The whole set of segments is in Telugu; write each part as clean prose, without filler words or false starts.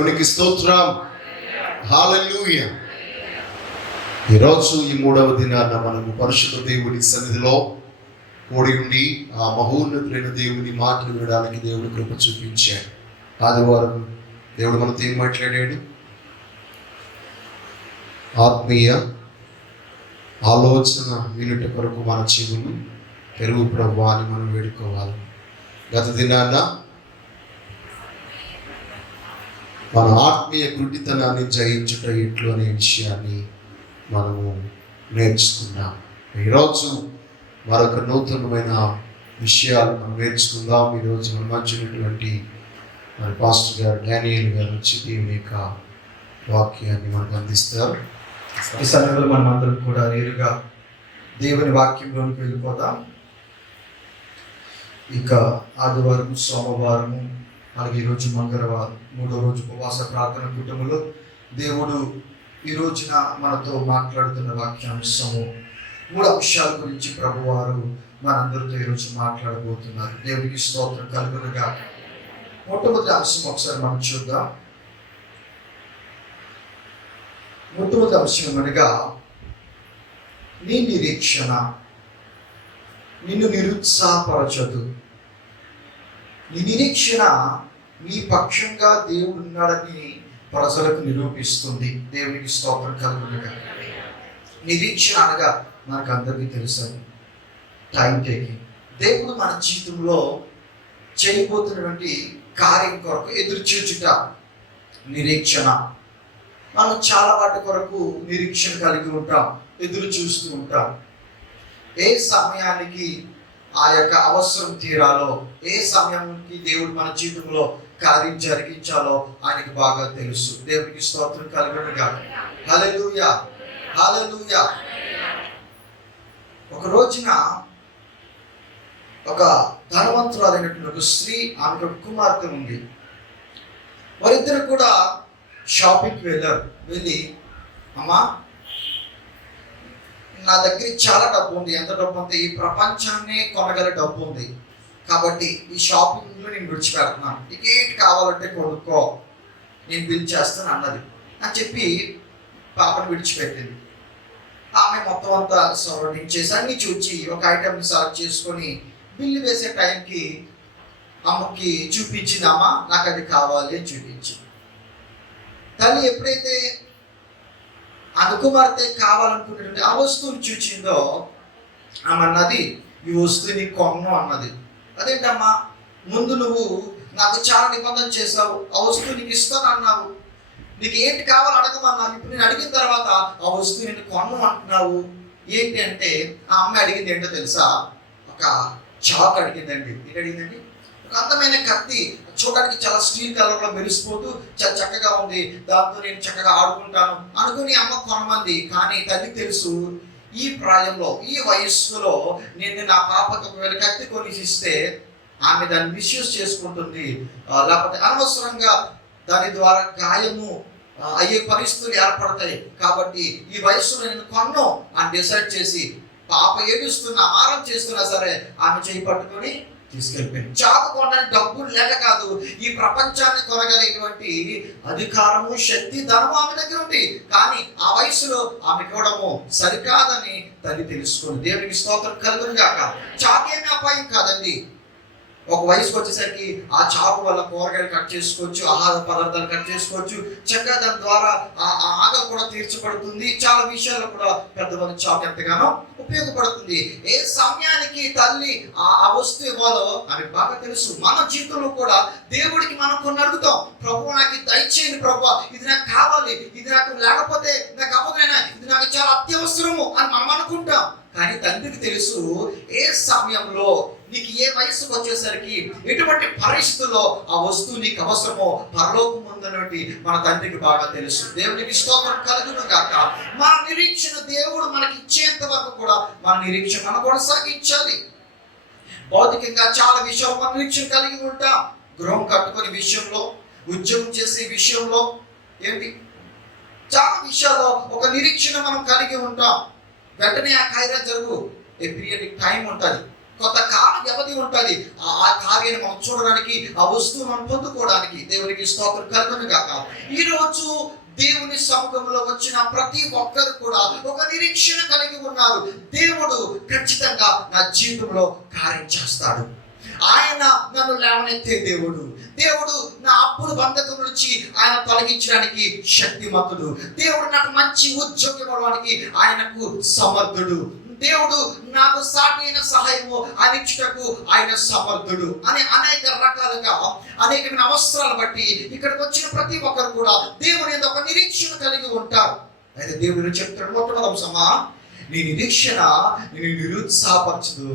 దేవునికి స్తోత్రం. హల్లెలూయా. ఈరోజు ఈ 3వ దినాన మనము పరిశుద్ధ దేవుని సన్నిధిలో కూడి ఉండి ఆ మహోన్నతులైన దేవుని మాటలు వినడానికి దేవుడు కృప చూపించాడు. ఆదివారం దేవుడు మనతో ఏం మాట్లాడాడు? ఆత్మీయ ఆలోచన వినుట కొరకు మన చెవులు పెరుగు ప్రభువా అని మనం వేడుకోవాలి. గత దినాన మన ఆత్మీయ గుడ్డితనాన్ని జయించుట ఎట్లు అనే విషయాన్ని మనము నేర్చుకున్నాం. ఈరోజు మరొక నూతనమైన విషయాలు మనం నేర్చుకుందాం. ఈరోజు మన మధ్యనటువంటి మన పాస్టర్ గారు డానియల్ గారు వచ్చి దేవుని యొక్క వాక్యాన్ని మనకు అందిస్తారు. ఈ సమయంలో మనం అందరం కూడా నేరుగా దేవుని వాక్యంలోనికి వెళ్ళిపోదాం. ఇక ఆదివారం, సోమవారము, అలాగే ఈరోజు మంగళవారం, 3వ రోజు ఉపవాస ప్రార్థన కుటుంబంలో దేవుడు ఈ రోజున మనతో మాట్లాడుతున్న వాక్యాంశము 3 అంశాల గురించి ప్రభువారు మనందరితో ఈరోజు మాట్లాడబోతున్నారు. దేవునికి స్తోత్రం కలుగునుగా. మొట్టమొదటి అంశం ఒకసారి మనం చూద్దాం. మొట్టమొదటి అంశం అనగా నీ నిరీక్షణ నిన్ను నిరుత్సాహపరచదు. నీ నిరీక్షణ నీ పక్షంగా దేవుడు ఉన్నాడని ప్రజలకు నిరూపిస్తుంది. దేవునికి స్తోత్రం కలుగునుగా. నిరీక్షణ అనగా మనకు అందరికీ తెలుసు, టైం టేకింగ్. దేవుడు మన జీవితంలో చేయబోతున్నటువంటి కార్యం కొరకు ఎదురు చూచుట నిరీక్షణ. మనం చాలా వాటి కొరకు నిరీక్షణ కలిగి ఉంటాం, ఎదురు చూస్తూ ఉంటాం. ఏ సమయానికి ఆ యొక్క అవసరం తీరాలో, ఏ సమయానికి దేవుడు మన జీవితంలో కార్యం జరిగించాలో ఆయనకి బాగా తెలుసు. దేవునికి స్తోత్రం కలుగునుగా. హల్లెలూయా, హల్లెలూయా. ఒక రోజున ఒక ధనవంతురాలైనటువంటి ఒక స్త్రీ, ఆమెకు ఒక కుమార్తె ఉంది. వారిద్దరు కూడా షాపింగ్కి వెళ్ళారు. వెళ్ళి, అమ్మా నా దగ్గర చాలా డబ్బు ఉంది. ఎంత డబ్బు ఉంది? ఈ ప్రపంచాన్ని కొనగల డబ్బు ఉంది. కాబట్టి ఈ షాపింగ్లో నేను విడిచిపెడుతున్నాను. టికెట్ కావాలంటే కొనుక్కో, నేను బిల్ చేస్తాను అన్నది అని చెప్పి పాపను విడిచిపెట్టింది. ఆమె మొత్తం అంతా సరౌండింగ్ చేసి అన్ని చూచి ఒక ఐటమ్ని సెలెక్ట్ చేసుకొని బిల్లు వేసే టైంకి అమ్మకి చూపించింది. అమ్మ నాకు అది కావాలి అని చూపించింది. తల్లి ఎప్పుడైతే ఆమె కుమార్తె కావాలనుకున్నటువంటి ఆ వస్తువుని చూచిందో ఆమె అన్నది, ఈ వస్తువుని కొను అన్నది. అదేంటమ్మా, ముందు నువ్వు నాకు చాలా నిబంధన చేసావు, ఆ వస్తువు నీకు ఇస్తాను అన్నావు, నీకు ఏంటి కావాలో అడగమన్నావు. ఇప్పుడు నేను అడిగిన తర్వాత ఆ వస్తువు నేను కొను అంటున్నావు ఏంటి అంటే, ఆ అమ్మాయి అడిగింది ఏంటో తెలుసా? ఒక చాక్ అడిగిందండి. ఏంటి అడిగిందండి? ఒక అందమైన కత్తి, చూడడానికి చాలా స్టీల్ కలర్లో మెరిసిపోతూ చాలా చక్కగా ఉంది, దాంతో నేను చక్కగా ఆడుకుంటాను అనుకుని అమ్మ కొనమంది. కానీ తల్లికి తెలుసు, ఈ ప్రాయంలో, ఈ వయస్సులో నేను నా పాపకు ఒకవేళ కత్తి కొనిస్తే ఆమె దాన్ని మిస్యూజ్ చేసుకుంటుంది, లేకపోతే అనవసరంగా దాని ద్వారా గాయము అయ్యే పరిస్థితులు ఏర్పడతాయి. కాబట్టి ఈ వయస్సులో నేను కొన్ను అని డిసైడ్ చేసి పాప ఏడుస్తున్నా, ఆరం చేస్తున్నా సరే ఆమె చేయి పట్టుకొని తీసుకెళ్ళిపోయింది. చాకు కొనడానికి డబ్బులు లేక కాదు, ఈ ప్రపంచాన్ని కొనగలిగినటువంటి అధికారము, శక్తి, ధనము ఆమె దగ్గర ఉంది. కానీ ఆ వయసులో ఆమె ఇవ్వడము సరికాదని తల్లి తెలుసుకుంది. దేవునికి స్తోత్రం కలుగునుగాక. చాకేమీ అపాయం కాదండి. ఒక వయసుకు వచ్చేసరికి ఆ చాకు వల్ల కూరగాయలు కట్ చేసుకోవచ్చు, ఆహార పదార్థాలు కట్ చేసుకోవచ్చు, చక్కగా దాని ద్వారా ఆ ఆకలి కూడా తీర్చబడుతుంది. చాలా విషయాల్లో కూడా పెద్దవాళ్ళకి చాకు ఎంతగానో ఉపయోగపడుతుంది. ఏ సమయానికి తల్లి ఆ వస్తువు ఇవ్వాలో ఆమెకు బాగా తెలుసు. మన జీవితంలో కూడా దేవుడికి మనం కొన్ని అడుగుతాం. ప్రభు నాకు ఇది దయచేయండి, ప్రభు ఇది నాకు కావాలి, ఇది నాకు లేకపోతే నాకు అవ్వదైనా, ఇది నాకు చాలా అత్యవసరము అని మనం అనుకుంటాం. కానీ తండ్రికి తెలుసు ఏ సమయంలో, నీకు ఏ వయసుకు వచ్చేసరికి, ఎటువంటి పరిస్థితుల్లో ఆ వస్తువు నీకు అవసరమో పరలోకం ఉందన్నటువంటి మన తండ్రికి బాగా తెలుసు. దేవునికి స్తోత్రం కలుగును గాక. మన నిరీక్షణ దేవుడు మనకి ఇచ్చేంత వరకు కూడా మన నిరీక్షణ మనం కొనసాగించాలి. భౌతికంగా చాలా విషయాలు మన నిరీక్షణ కలిగి ఉంటాం. గృహం కట్టుకునే విషయంలో, ఉద్యోగం చేసే విషయంలో, ఏంటి చాలా విషయాల్లో ఒక నిరీక్షణ మనం కలిగి ఉంటాం. వెంటనే ఆ కార్యం జరుగు, ఏ పీరియడ్ టైం ఉంటుంది. కొంతకాల వ్యవధి ఉంటుంది. ఆ కార్యాన్ని మనం చూడడానికి, ఆ వస్తువును మనం పొందుకోవడానికి. దేవునికి స్తోత్రం కలుగును గాక. ఈరోజు దేవుని సముఖంలో వచ్చిన ప్రతి ఒక్కరు కూడా ఒక నిరీక్షణ కలిగి ఉన్నారు. దేవుడు ఖచ్చితంగా నా జీవితంలో కార్యం చేస్తాడు. ఆయన నన్ను లేవనెత్తే దేవుడు. దేవుడు నా అప్పుల బంధకం నుంచి ఆయన తొలగించడానికి శక్తిమంతుడు. దేవుడు నాకు మంచి ఉద్యోగం ఇవ్వడానికి ఆయనకు సమర్థుడు. దేవుడు నాకు సాటి అయిన సహాయము అందించుటకు ఆయన సమర్థుడు అని అనేక రకాలుగా అనేకమైన అవసరాలు బట్టి ఇక్కడికి వచ్చిన ప్రతి ఒక్కరు కూడా దేవుని యొక్క ఒక నిరీక్షణ కలిగి ఉంటారు. అయితే దేవుడు చెప్తాడు, మొట్టమొదటిసమా నీ నిరీక్షణ నేను నిరుత్సాహపరచదు.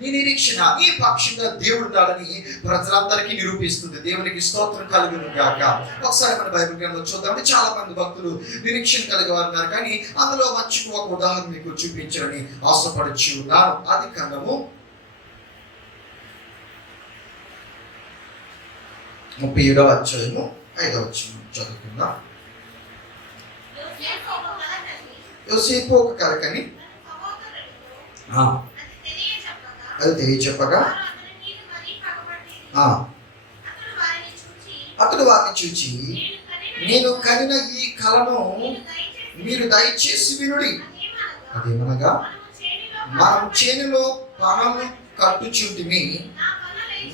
నీ నిరీక్షణ నీ పక్షంగా దేవుడు ఉన్నాడని ప్రజలందరికీ నిరూపిస్తుంది. దేవునికి స్తోత్రం కలుగును గాక. ఒకసారి మన బైబిల్ గ్రంథంలో చూద్దామంటే చాలా మంది భక్తులు నిరీక్షణ కలిగి వారు ఉన్నారు, కానీ అందులో మంచి ఒక ఉదాహరణ మీకు చూపించాలని ఆశపడుచు ఉన్నాను. ఆదికాండము 37వ అధ్యాయము 5వ వచనం చదువుకుందాం. యోసేపు ఒక కలకని అది తెలియచెప్పగా అతడు వారిని చూచి, నేను కనిన ఈ కలను మీరు దయచేసి వినుడి. అదేమనగా, మనం చేనులో పనులు కట్టుచుంటిమి,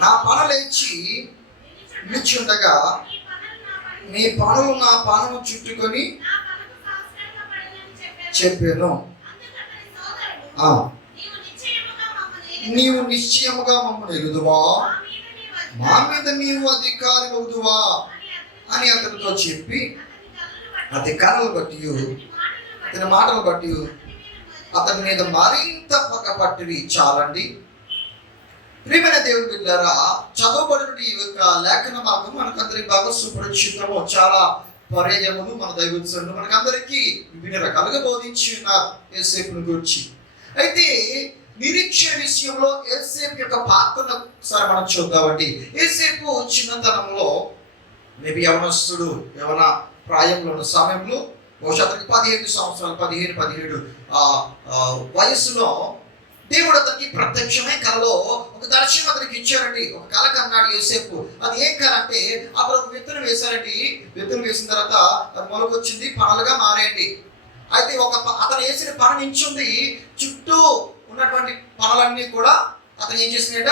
నా పనులేచి నిల్చుండగా నీ పనులు నా పనులు చుట్టుకొని చెప్పాను. నీవు నిశ్చయముగా మమ్మల్ని ఎలుదువా, మా మీద నీవు అధికారి అవుదువా అని అతనితో చెప్పి అతని కళలు బట్టి అతని మాటలు బట్టి అతని మీద మరింత పక్కపట్టివి. చాలండి ప్రియమైన దేవుని బిడ్డలారా, చదవబడిన ఈ యొక్క లేఖన భాగం మనకందరికి బాగా సుపరిచితము. చాలా పర్యాయములు మన దైవజనులు మనకందరికీ వివిధ రకాలుగా బోధించి ఉన్నారు యోసేపును గురించి. అయితే నిరీక్షణ విషయంలో యోసేపు యొక్క పాత్రను ఒకసారి మనం చూద్దామండి. యోసేపు చిన్నతనంలో మేబీ యవనస్తుడు యవన ప్రాయంలో ఉన్న సమయంలో బహుశా 15 సంవత్సరాలు 17 వయసులో దేవుడు అతనికి ప్రత్యక్షమే కలలో ఒక దర్శనం అతనికి ఇచ్చారండి. ఒక కళ కన్నాడు యోసేపు. అది ఏం కళ అంటే, అతను ఒక విత్తనం వేశారండి. విత్తనం వేసిన తర్వాత అది మొలకొచ్చింది, పనులుగా మారేయండి. అయితే అతను వేసిన పన నించుంది, చుట్టూ ఉన్నటువంటి పనులన్నీ కూడా అతను ఏం చేసినట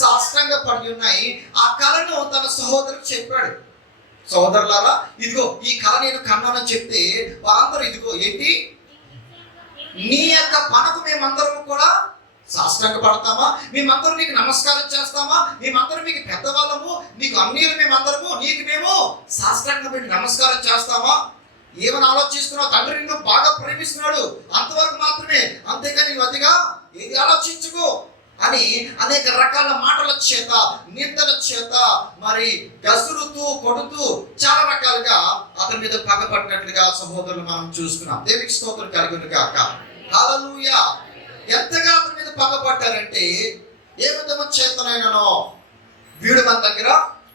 సాష్టంగా పడి ఉన్నాయి. ఆ కళను తన సహోదరులకు చెప్పాడు. సహోదరులారా, ఇదిగో ఈ కళ నేను కన్నానని చెప్తే వారందరూ ఇదిగో ఏంటి, నీ యొక్క పనకు మేమందరం కూడా సాష్టాంగ పడతామా, మేమందరం నీకు నమస్కారం చేస్తామా, మేమందరం నీకు పెద్దవాళ్ళము, నీకు అన్యులు మేమందరము, నీకు మేము సాష్టాంగం పెట్టి నమస్కారం చేస్తామా? ఏమని ఆలోచిస్తున్నావు? తండ్రి నిన్ను బాగా ప్రేమిస్తున్నాడు, అంతవరకు మాత్రమే, అంతేకాని నువ్వు అతిగా ఏది ఆలోచించుకో అని అనేక రకాల మాటల చేత, నిందల చేత మరి గసురుతూ కొడుతూ చాలా రకాలుగా అతని మీద పగపట్టినట్లుగా సహోదరులు మనం చూస్తున్నాం. దేవునికి స్తోత్రం కలుగును గాక. హల్లెలూయా. ఎంతగా అతని మీద పగపట్టారంటే, ఏ విధము చేతనైనానో వీడు మన దగ్గర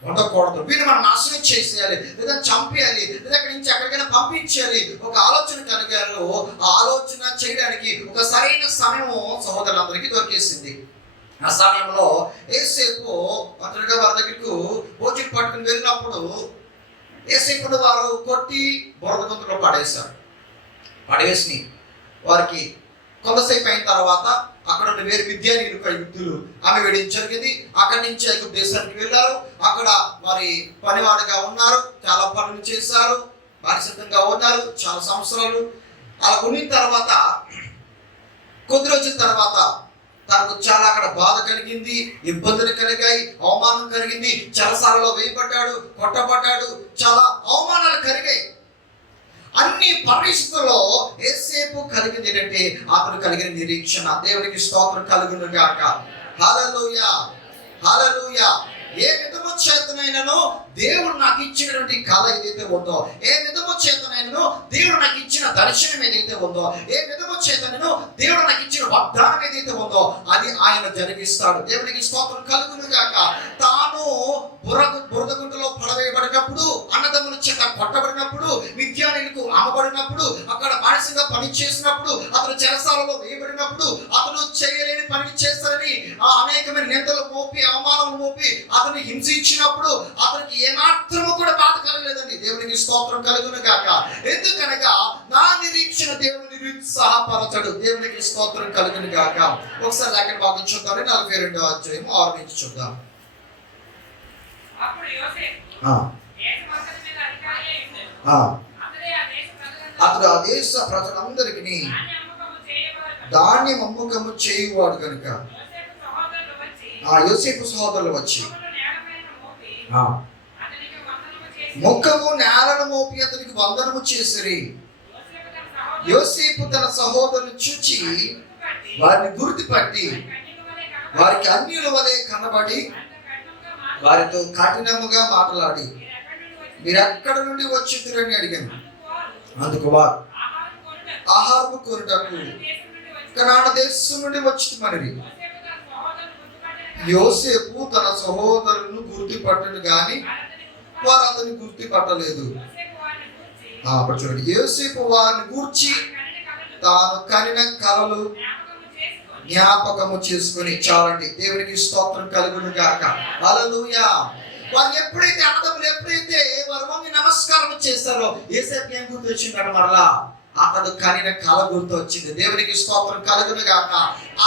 ఉండకూడదు, వీడు మనం నాశనం చేసేయాలి, లేదా చంపేయాలి, లేదా అక్కడి నుంచి ఎక్కడికైనా పంపించేయాలి ఒక ఆలోచన కలిగారు. ఆ ఆలోచన చేయడానికి ఒక సరైన సమయం సహోదరులందరికీ దొరికేసింది. ఆ సమయంలో యోసేపు ఒంటరిగా వారి దగ్గరకు భోజనం పట్టుకుని వెళ్ళినప్పుడు యోసేపును వారు కొట్టి బురద గుంతలో పడేసి వారికి కొంతసేపు అయిన తర్వాత అక్కడ ఉన్న వేరు యుద్ధులు ఆమె వేయడం జరిగింది. అక్కడి నుంచి ఐగుప్తు దేశానికి వెళ్ళారు. అక్కడ మరి పనివాడిగా ఉన్నారు, చాలా పనులు చేశారు, బానిసత్వంగా ఉన్నారు చాలా సంవత్సరాలు. అలా ఉన్న తర్వాత కొద్ది రోజుల తర్వాత తనకు చాలా అక్కడ బాధ కలిగింది, ఇబ్బందులు కలిగాయి, అవమానం కలిగింది. చెరసాలలో వేయబడ్డాడు, కొట్టబడ్డాడు, చాలా అవమానాలు కలిగాయి. అన్ని పరిస్థితుల్లో యోసేపు కలిగింది ఏంటంటే అతను కలిగిన నిరీక్షణ. దేవునికి స్తోత్రం కలుగును గాక. హల్లెలూయా, హల్లెలూయా. ఏ విధము చేతనైనానో దేవుడు నాకు ఇచ్చినటువంటి కళ ఏదైతే ఉందో, ఏ విధము చేతనైనానో దేవుడు నాకు ఇచ్చిన దర్శనం ఏదైతే ఉందో, ఏ విధము చేతనైనో దేవుడు నాకు ఇచ్చిన వాగ్దానం ఏదైతే ఉందో అది ఆయన జరిగిస్తాడు. దేవునికి స్తోత్రం కలుగును గాక. తాను బురదగుంటలో పడవేయబడినప్పుడు, అన్నదమ్ముల చేత కొట్టబడినప్పుడు, మిద్యానీయులకు అమ్మబడినప్పుడు, అక్కడ బానిసంగా పని చేసినప్పుడు, అతను చెరసాలలో వేయబడినప్పుడు, అతను చేయలేని పని చేస్తారని అనేకమైన నిందలు మోపి అవమానం మోపి అతన్ని హింసించినప్పుడు అతనికి ఏమాత్రము కూడా బాధ కలగలేదండి. దేవునికి స్తోత్రం కలుగును గాక. ఎందుకనగా నా నిరీక్షణ దేవుని నిరుత్సాహపరచడు. దేవునికి స్తోత్రం కలుగును గాక. ఒకసారి లేఖన భాగం చూద్దాం, 42వ అధ్యాయం 6 నుంచి చూద్దాం. అతడు ఆ దేశ ప్రజలందరికీ ధాన్యం అమ్మకము చేయువాడు కనుక యోసేపు సహోదరులు వచ్చి ముఖము నేలను మోపి అతనికి వందనము చేసిరి. యోసేపు తన సహోదరులు చూచి వారిని గుర్తుపట్టి వారికి అన్యుల వలె కనబడి వారితో కఠినముగా మాట్లాడి, మీరు ఎక్కడ నుండి వచ్చిందని అడిగాను. అందుకు వారు ఆహారము కొనుటకు కనాన దేశం నుండి వచ్చింది. యోసేపు తన సహోదరులను గుర్తుపట్టను గాని వారు అతన్ని గుర్తుపట్టలేదు. అప్పుడు చూడండి, యోసేపు వారిని గూర్చి తాను కనిన కలలు జ్ఞాపకము చేసుకుని. చాలండి. దేవునికి స్తోత్రం కలుగును గాక. హల్లెలూయా. వారు ఎప్పుడైతే అన్నదమ్ములు ఎప్పుడైతే వారు మమ్మీ నమస్కారం చేస్తారో యోసేపు ఏం గుర్తు వచ్చిందట? మరలా అతడు కనిన కళ గుర్తు వచ్చింది. దేవునికి స్తోత్రం కలుగును గాక.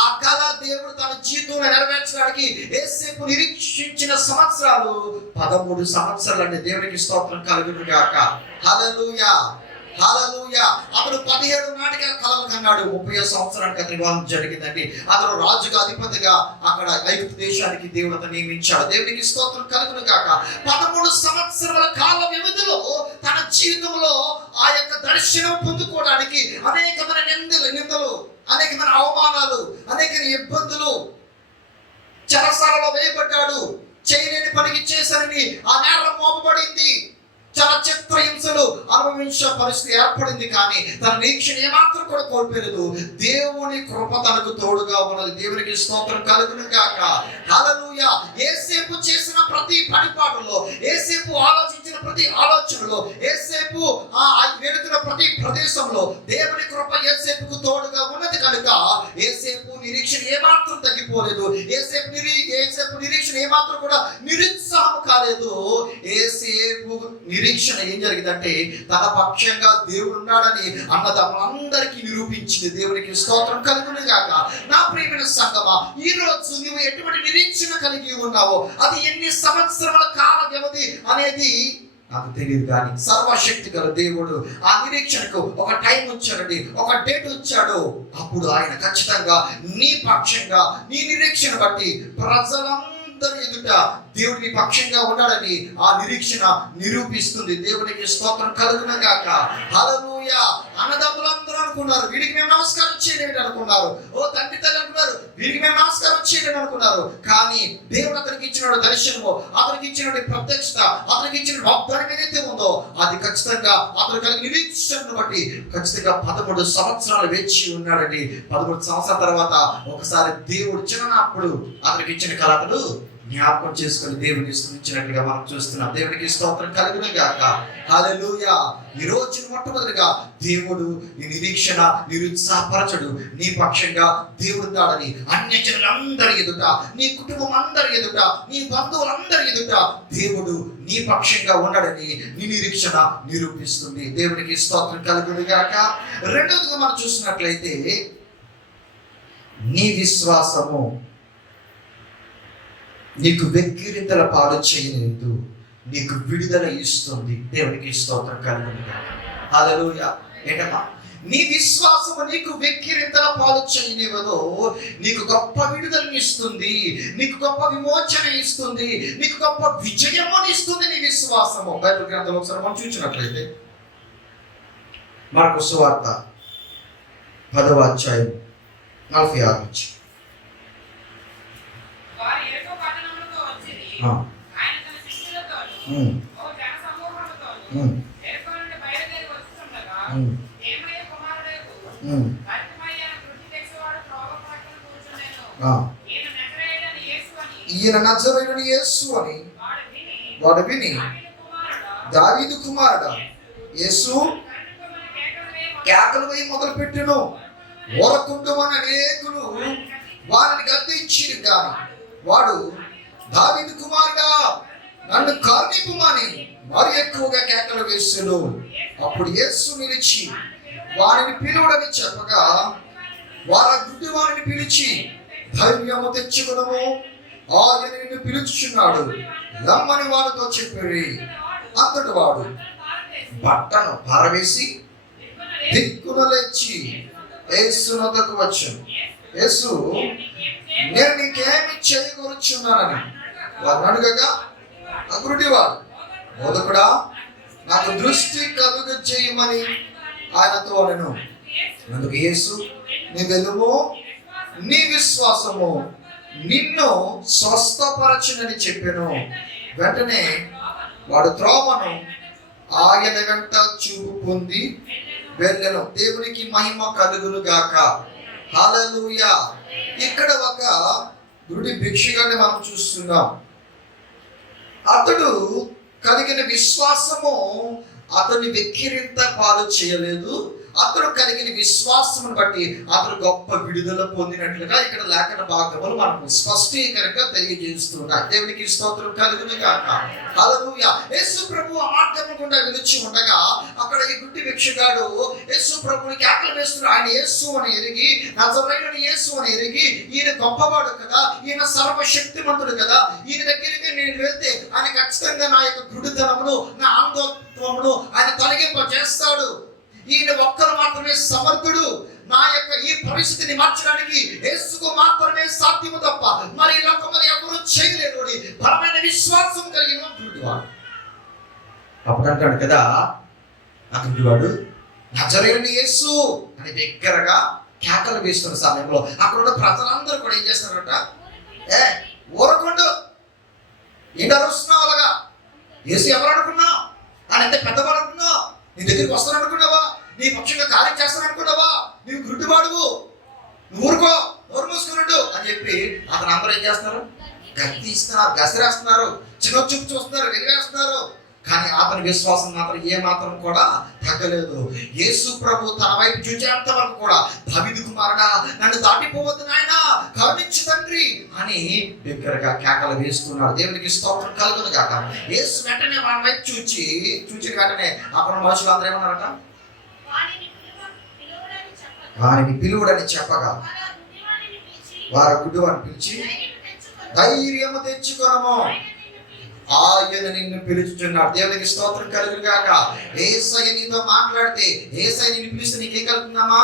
ఆ కళ దేవుడు తన జీవితంలో నెరవేర్చడానికి యోసేపు నిరీక్షించిన సంవత్సరాలు 13 సంవత్సరాలు అండి. దేవునికి స్తోత్రం కలుగును గాక. హల్లెలూయా, హల్లెలూయా. అతడు 17 నాటికి కలలు కన్నాడు. 30వ సంవత్సరానికి అతని వివాహం జరిగిందండి. అతను రాజుగా అధిపతిగా అక్కడ ఐగుప్తు దేశానికి దేవుడు అతను నియమించాడు. దేవునికి స్తోత్రం కలుగును గాక. 13 సంవత్సరాల కాల వ్యవధిలో తన జీవితంలో ఆ యొక్క దర్శనం పొందుకోవడానికి అనేకమైన నిందలు, అనేకమైన అవమానాలు, అనేక ఇబ్బందులు, చెరసాలలో వేయబడ్డాడు. చేయలేని పనికి చేశారని ఆ నేరం మోపబడింది. చాలా చిత్రహింసలు అనుభవించే పరిస్థితి ఏర్పడింది. కానీ తన నిరీక్షణ ఏమాత్రం కూడా కోల్పోలేదు. దేవుని కృప తనకు తోడుగా ఉన్నది. దేవునికి స్తోత్రం కలుగును గాక. హల్లెలూయా. యోసేపు చేసిన ప్రతి పనిపాటులో, యోసేపు ఆలోచించిన ప్రతి ఆలోచనలో, యోసేపు వెళుతున్న ప్రతి ప్రదేశంలో దేవుని కృప యోసేపుకు తోడుగా ఉన్నది కనుక యోసేపు నిరీక్షణ ఏమాత్రం తగ్గిపోలేదు. యోసేపు నిరీక్షణ ఏమాత్రం కూడా నిరుత్సాహం కాలేదు. యోసేపు నిరీక్షణ ఏం జరిగిందంటే తన పక్షంగా దేవుడు ఉన్నాడని అన్నదమ్ములందరికీ నిరూపించింది. దేవునికి స్తోత్రం కలుగును గాక. నా ప్రియమైన సంగమా, ఈ రోజు నువ్వు ఎటువంటి నిరీక్షణ కలిగి ఉన్నావో, అది ఎన్ని సంవత్సరాల కాల వ్యవధి అనేది నాకు తెలియదు. కానీ సర్వశక్తి గల దేవుడు ఆ నిరీక్షణకు ఒక టైం ఉంచాడండి, ఒక డేట్ ఉంచాడు. అప్పుడు ఆయన ఖచ్చితంగా నీ పక్షంగా, నీ నిరీక్షణ బట్టి ప్రజలందరి ఎదుట దేవుడిని పక్షంగా ఉన్నాడని ఆ నిరీక్షణ నిరూపిస్తుంది. దేవునికి స్తోత్రం కలుగును గాక. హల్లెలూయా. అన్నదమ్ములందరూ అనుకున్నారు, వీడికి మేము నమస్కారం చేయలేని అనుకున్నారు. ఓ తండ్రి తల్లి అనుకున్నారు, వీడికి మేము నమస్కారం చేయలేని అనుకున్నారు. కానీ దేవుడు అతనికి ఇచ్చిన దర్శనము, అతనికి ఇచ్చిన ప్రత్యక్షత, అతనికి ఇచ్చిన వాగ్దానం ఏదైతే ఉందో అది ఖచ్చితంగా అతను కలిగిన నిరీక్షణను బట్టి ఖచ్చితంగా 13 సంవత్సరాలు వేచి ఉన్నాడండి. 13 సంవత్సరాల తర్వాత ఒకసారి దేవుడు చిన్నప్పుడు అతనికి ఇచ్చిన కళ అతడు జ్ఞాపకం చేసుకుని దేవుని స్తుతించినట్లుగా మనం చూస్తున్నాం. దేవునికి స్తోత్రం కలుగును గాక. హల్లెలూయా. ఈ రోజు మొట్టమొదటిగా దేవుడు నీ నిరీక్షణ నిరుత్సాహపరచడు. నీ పక్షంగా దేవుడు ఉన్నాడని అన్యజనులందరి ఎదుట, నీ కుటుంబం అందరి ఎదుట, నీ బంధువులందరి ఎదుట దేవుడు నీ పక్షంగా ఉన్నాడని నీ నిరీక్షణ నిరూపిస్తుంది. దేవునికి స్తోత్రం కలుగును గాక. రెండవదిగా మనం చూసినట్లయితే నీ విశ్వాసము నీకు వెక్కిరింతల పాలు చేయలేదు, నీకు విడుదల ఇస్తుంది. దేవునికి స్తోత్రం కలుగును గాక. హల్లెలూయా. ఏంటమ్మా? నీ విశ్వాసము నీకు వెక్కిరింతల పాలు చేయనివ్వదు, నీకు గొప్ప విడుదలని ఇస్తుంది, నీకు గొప్ప విమోచన ఇస్తుంది, నీకు గొప్ప విజయముని ఇస్తుంది నీ విశ్వాసము. బైబిల్ గ్రంథంలో ఒకసారి మనం చూసినట్లయితే మార్కు సువార్త 10వ అధ్యాయం 46 నుంచి. ఈయన నజరేయుడైన యేసు అని వాడు విని, దావీదు కుమారుడా యేసు కేకలు వేయి మొదలు పెట్టెను. ఊరకుండమని అనేకులు వారిని గద్దించిరి గాని వాడు, దావీదు కుమారుడా, నన్ను కరుణింపుమని మరి ఎక్కువగా కేకలు వేసెను. అప్పుడు యేసు నిలిచి వారిని పిలువడని చెప్పగా వారి గుడ్డి వారిని పిలిచి, ధైర్యము తెచ్చుకునము, ఆయన నిన్ను పిలుచుచున్నాడు రమ్మని వారితో చెప్పి, అంతటి వాడు బట్టను పారవేసి దిక్కున లేచి యేసు వద్దకు వచ్చాను. యేసు, నేను నీకేమి చేయగూర్చున్నానని వారిని అడగగా, అగురుడివాడు, బోధకుడా, నాకు దృష్టి కలుగ చేయమని ఆయనతో అనెను. అందుకు యేసు, నీ వెలుగు, నీ విశ్వాసము నిన్ను స్వస్థపరచునని చెప్పెను. వెంటనే వాడు త్రోవను ఆయన వెంట చూపు పొంది వెళ్ళెను. దేవునికి మహిమ కలుగును గాక. హల్లెలూయా. ఇక్కడ ఒక గుడి భిక్షగాన్ని మనం చూస్తున్నాం. అతడు కలిగిన విశ్వాసము అతన్ని వెక్కిరింత పాలు చేయలేదు. అతడు కలిగిన విశ్వాసమును బట్టి అతడు గొప్ప విడుదల పొందినట్లుగా ఇక్కడ లేఖన భాగములు మనకు స్పష్టీకరంగా తెలియజేస్తున్నాయి. దేవునికి స్తోత్రం కలుగును గాక. హల్లెలూయా. యేసు ప్రభు ఆ మార్గము గుండా వెలిచి ఉండగా అక్కడ ఈ గుడ్డి భిక్షగాడు యేసు ప్రభువుకి కేకలు వేస్తున్నాడు. ఆయన యేసు అని ఎరిగి, నజరేయుడైన యేసు అని ఎరిగి, ఈయన గొప్పవాడు కదా, ఈయన సర్వశక్తిమంతుడు కదా, ఈయన దగ్గరికి నేను వెళ్తే ఆయన ఖచ్చితంగా నా యొక్క గుడితనమును, నా అంధత్వమును ఆయన తొలగింప చేస్తాడు. ఈయన ఒక్కరు మాత్రమే సమర్థుడు. నా యొక్క ఈ పరిస్థితిని మార్చడానికి యేసుకు మాత్రమే సాధ్యము తప్ప మరి ఈ లోకములో ఎవరు చేయలేరు అని బలమైన విశ్వాసం కలిగిన వాడు. అప్పుడు అంటాడు కదా, నాకు వాడు నజరేయుడైన యేసు అని దగ్గరగా కేకలు వేస్తున్న సమయంలో అక్కడ ఉన్న ప్రజలందరూ కూడా ఏం చేస్తారంట, ఊరకుండు, ఏంటి అరుస్తున్నావు అలాగా? యేసు ఎవరు అనుకున్నావు? ఆయన ఎంత పెద్దవాడు అనుకున్నావు? నీ దగ్గరికి వస్తాను అనుకున్నావా? నీ పక్షంగా కార్యం చేస్తాను అనుకున్నావా? నీవు గుడ్డివాడువు, నువ్వు ఊరుకో, నోరు మూసుకున్నాడు అని చెప్పి అతను అందరూ ఏం చేస్తున్నారు? గద్దిస్తున్నారు, గసిరేస్తున్నారు, చిన్న చూపు చూస్తున్నారు, వెలివేస్తున్నారు. కానీ అతని విశ్వాసం మాత్రం ఏ మాత్రం కూడా తగ్గలేదు. యేసు ప్రభు తన వైపు చూచేంత వరకు కూడా, దావీదు కుమారుడా, నన్ను దాటిపోవద్దు నాయనా, కరుణించు తండ్రి అని దగ్గరగా కేకలు వేస్తున్నాడు. దేవునికి స్తోత్రం కలుగును గాక. యేసు వెంటనే వాడి వైపు చూచిన వెంటనే అక్కడ మనుషులు అందరూ ఏమన్నారట, వారిని పిలువుడని చెప్పగా వారి గుడ్డివాడిని పిలిచి, ధైర్యము తెచ్చుకొనము, ఆయన నిన్ను పిలుచుచున్నాడు. దేవునికి స్తోత్రం కలుగును గాక. యేసయ్య నీతో మాట్లాడితే, యేసయ్య నిన్ను పిలిస్తే నీకేం కలుగుతుందమ్మా?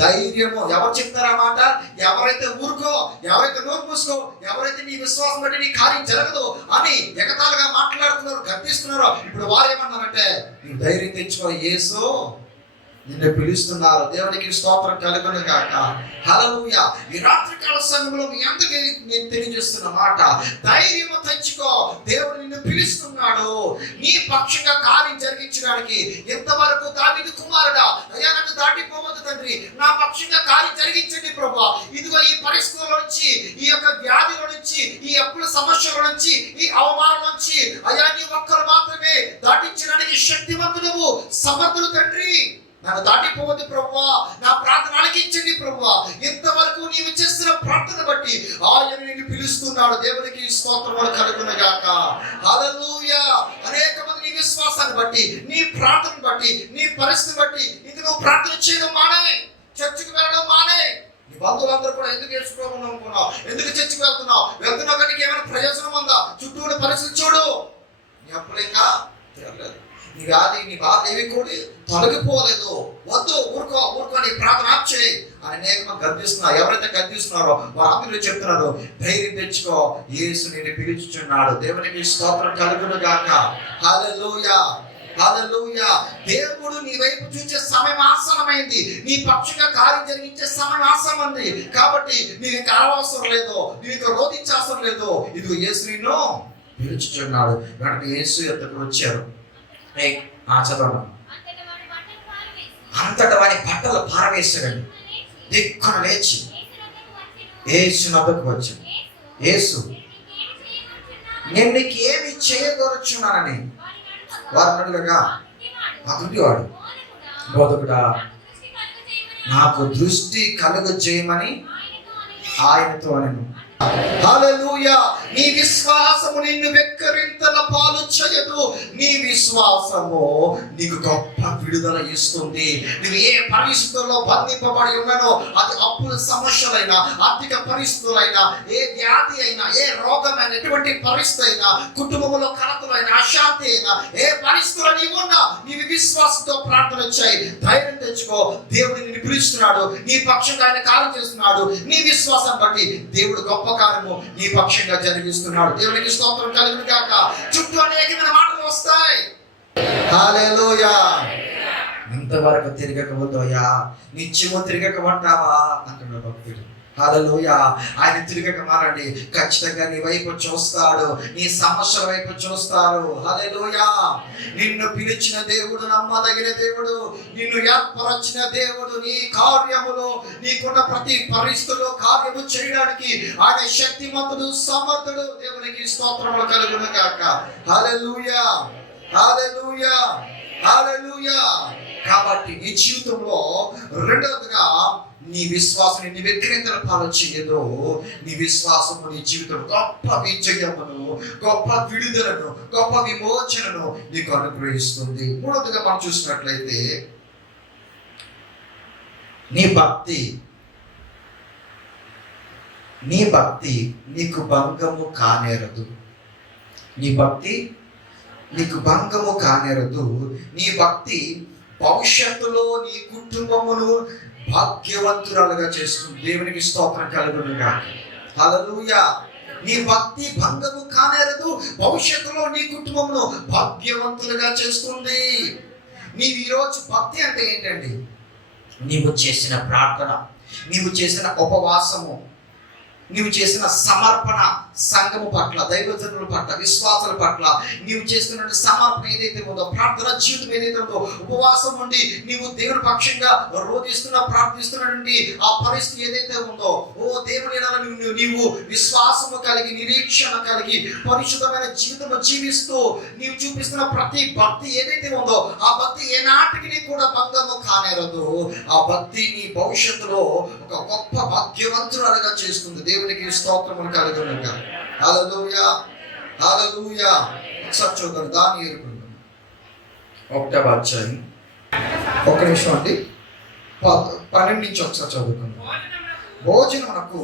ధైర్యము. ఎవరు చెప్తారా మాట? ఎవరైతే ఊరుకో, ఎవరైతే నోరు మూసుకో, ఎవరైతే నీ విశ్వాసం బట్టి నీ కార్యం జరగదు అని ఎగతాలుగా మాట్లాడుతున్నారు, గర్తిస్తున్నారో, ఇప్పుడు వారు ఏమన్నారంటే, నీ ధైర్యం తెచ్చుకో, యేసు నిన్ను పిలుస్తున్నారు. దేవునికి స్తోత్రం కలుగును గాక. హల్లెలూయా. ఈ రాత్రికాల సమయంలో మీ అందరికీ నేను తెలియజేస్తున్న మాట, ధైర్యం తెచ్చుకో, దేవుడు నిన్ను పిలుస్తున్నాడు నీ పక్షంగా కార్యం జరిగించడానికి. ఎంతవరకు దావీదు కుమారుడా, అయ్యా నన్ను దాటిపోవద్దు తండ్రి, నా పక్షంగా కార్యం జరిగించండి ప్రభువా. ఇదిగో ఈ పరిస్థితుల నుంచి, ఈ యొక్క వ్యాధుల నుంచి, ఈ అప్పుల సమస్యల నుంచి, ఈ అవమానం నుంచి అయ్యా నీ ఒక్కరు మాత్రమే దాటించడానికి శక్తివంతుడు, సమర్థుడు తండ్రి. నన్ను దాటిపోవద్దు ప్రభువా, నా ప్రార్థన ఆలకించండి ప్రభువా. ఇంతవరకు నీవు చేస్తున్న ప్రార్థన బట్టి ఆయన నిన్ను పిలుస్తున్నాడు. దేవునికి స్తోత్రములు కలుగును గాక. హల్లెలూయా. అనేక మంది నీ విశ్వాసాన్ని బట్టి, నీ ప్రార్థన బట్టి, నీ పరిస్థితిని బట్టి ఇది నువ్వు ప్రార్థన చేయడం మానే, చర్చికి వెళ్ళడం మానే. నీ బంధువులందరూ కూడా ఎందుకు వేసుకోమని అనుకున్నావు? ఎందుకు చర్చికి వెళ్తున్నావు కానీ ఏమైనా ప్రయోజనం ఉందా? చుట్టూ ఉన్న పరిస్థితి చూడు, నీ అప్పులు ఇంకా తీరలేదు, నీ వ్యాధి, నీ బాధ ఏవి కూడా తొలగిపోలేదు. వద్దు, ఊరుకో నీ ప్రార్థన ఆప్ చేయి అని అనేక మంది గద్దిస్తున్నారు. ఎవరైతే గద్దిస్తున్నారో వారందరూ చెప్తున్నారు, ధైర్యం తెచ్చుకో, యేసు నిన్ను పిలుచుచున్నాడు. దేవునికి స్తోత్రం కలుగును గాక. హల్లెలూయా, హల్లెలూయా. దేవుడు నీ వైపు చూసే సమయం ఆసన్నమైంది. నీ పక్షంగా కార్యం జరిగించే సమయం ఆసన్నమైంది. కాబట్టి నీకు అరవసరం లేదు, నీకు రోధించే అవసరం లేదు. ఇదిగో యేసు నిన్ను పిలుచుచున్నాడు. వెంటనే యేసు ఎద్దకు వచ్చారు. చదవండి. అంతట వాని బట్టలు పారవేశాడండి. దిక్కున లేచి యేసు వద్దకు వచ్చాడు. యేసు, నేను నీకు ఏమి చేయగలుగుతున్నానని వారిని అడగగా, ఆ గుడ్డివాడు, బోధకుడా నాకు దృష్టి కలుగు చేయమని ఆయనతో అనెను. హల్లెలూయా. నీ విశ్వాసము నిన్ను వెక్కరింతల పాలు చేయదు. నీ విశ్వాసము నీకు గొప్ప విడుదల ఇస్తుంది. నువ్వు ఏ పరిస్థితుల్లో బంధింపబడి ఉన్నానో, అది అప్పుల సమస్యలైనా, ఆర్థిక పరిస్థితులైనా, ఏ వ్యాధి అయినా, ఏ రోగమైన, ఎటువంటి పరిస్థితి అయినా, కుటుంబంలో కలతలైనా, అశాంతి అయినా, ఏ పరిస్థితుల్లో నీవున్నా, నీవు విశ్వాసంతో ప్రార్థన చేయి. ధైర్యం తెచ్చుకో. దేవుడు నిన్ను పిలుస్తున్నాడు, నీ పక్షంగా ఆయన కార్యం చేస్తున్నాడు. నీ విశ్వాసం బట్టి దేవుడు గొప్ప కార్యము నీ పక్షంగా జరిగిస్తున్నాడు. దేవునికి స్తోత్రం కలుగును గాక. చుట్టూ అనేకమైన మాటలు వస్తాయి. హల్లెలూయా. ఇంతవరకు తిరగకపోతాయా, నిత్యము తిరగకమంటావా అంటున్నాడు భక్తుడు. హల్లెలూయా. ఆయన తిరగక మారండి, ఖచ్చితంగా నీ వైపు చూస్తాడు, నీ సమస్యల వైపు చూస్తాడు. హల్లెలూయా. నిన్ను పిలిచిన దేవుడు నమ్మదగిన దేవుడు, నిన్ను ఏర్పరచిన దేవుడు, నీ కార్యములో నీకున్న ప్రతి పరిస్థితుల్లో కార్యము చేయడానికి ఆయన శక్తిమంతుడు, సమర్థుడు. దేవునికి స్తోత్రములు కలుగును గాక. హల్లెలూయా. హల్లెలూయా. హల్లెలూయా. కాబట్టి నీ జీవితంలో రెండవదిగా నీ విశ్వాసం నీ వ్యక్తిగత పాలు చేయదు. నీ విశ్వాసము నీ జీవితం గొప్ప విజయమును, గొప్ప విడుదలను, గొప్ప విమోచనను నీకు అనుగ్రహిస్తుంది. మూడవదిగా మనం చూసినట్లయితే నీ భక్తి నీకు భంగము కానేరదు. నీ భక్తి నీకు భంగము కానేరదు. నీ భక్తి భవిష్యత్తులో నీ కుటుంబమును భాగ్యవంతురాలుగా చేస్తుంది. దేవునికి స్తోత్రం కలుగును గాక. హల్లెలూయా. నీ భక్తి భంగము కానేరదు. భవిష్యత్తులో నీ కుటుంబమును భాగ్యవంతులుగా చేస్తుంది. నీవు ఈరోజు భక్తి అంటే ఏంటండి? నీవు చేసిన ప్రార్థన, నీవు చేసిన ఉపవాసము, నీవు చేసిన సమర్పణ, సంఘము పట్ల, దైవజనుల పట్ల, విశ్వాసుల పట్ల నీవు చేస్తున్న సమర్పణ ఏదైతే ఉందో, ప్రార్థన జీవితం ఏదైతే ఉందో, ఉపవాసం ఉండి నీవు దేవుని పక్షంగా రోధిస్తున్నా, ప్రార్థిస్తున్నటువంటి ఆ పరిస్థితి ఏదైతే ఉందో, ఓ దేవుని నీవు విశ్వాసము కలిగి, నిరీక్షణ కలిగి, పరిశుద్ధమైన జీవితము జీవిస్తూ నీవు చూపిస్తున్న ప్రతి భక్తి ఏదైతే ఉందో, ఆ భక్తి ఏనాటికి కూడా భంగము కానేరదు. ఆ భక్తి నీ భవిష్యత్తులో ఒక గొప్ప భాగ్యవంతురాలుగా చేస్తుంది. దేవునికి స్తోత్రములు కలుగును గాక. హల్లెలూయా. హల్లెలూయా. ఒకసారి చూద్దాం దానియేలు గ్రంథం 1వ అధ్యాయం. ఒక్క నిమిషం అండి, 12 నుంచి ఒకసారి చదువుకుందాం. భోజనమునకు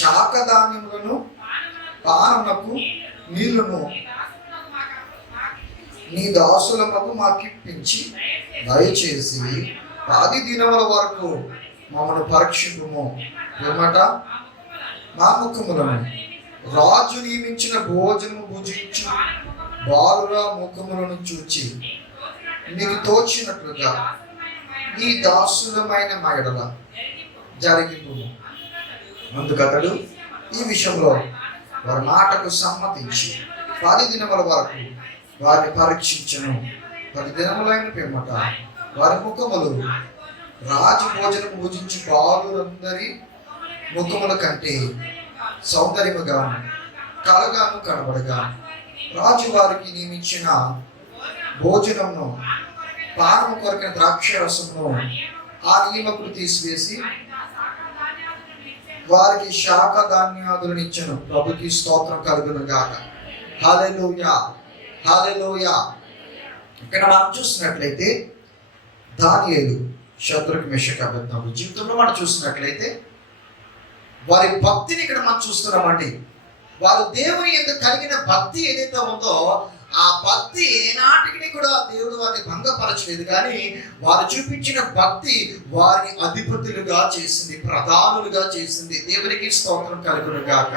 శాఖ ధాన్యములను, పానమునకు నీళ్లను నీ దాసులకు మాకిప్పించి దయచేసి 10 దినముల వరకు మమ్మల్ని పరీక్షింపుము. ఏమట? మా ముఖములను రాజు నియమించిన భోజనము భుజించు బాలుర ముఖములను చూచి నీకు తోచినట్లుగా నీ దాసులమైన మా ఎడల జరిగిపోము. అందుకతడు ఈ విషయంలో వారి మాటకు సమ్మతించి 10 దినముల వరకు వారిని పరీక్షించను. 10 దినములైన పిమ్మట వారి ముఖములు రాజు భోజనము భుజించి బాలురందరి ముఖముల కంటే సౌందర్యముగా కలగాను కనబడగా రాజు వారికి నియమించిన భోజనమును, పానము కొరకిన ద్రాక్షరసమును ఆ నియమకుడు తీసివేసి వారికి శాఖ ధాన్యాదులను ఇచ్చను. ప్రభుకి స్తోత్రం కలుగును గాక. హల్లెలూయా. హల్లెలూయా. ఇక్కడ మనం చూసినట్లయితే దానియేలు, శద్రకు, మెషకు, అబేద్నెగో జీవితంలో మనం చూసినట్లయితే వారి భక్తిని ఇక్కడ మనం చూస్తున్నామండి. వారు దేవుని యందు కలిగిన భక్తి ఏదైతే ఉందో, ఆ భక్తి ఏనాటికి కూడా దేవుడు వారిని భంగపరచలేదు. కానీ వారు చూపించిన భక్తి వారిని అధిపతులుగా చేసింది, ప్రధానులుగా చేసింది. దేవునికి స్తోత్రం కలుగును గాక.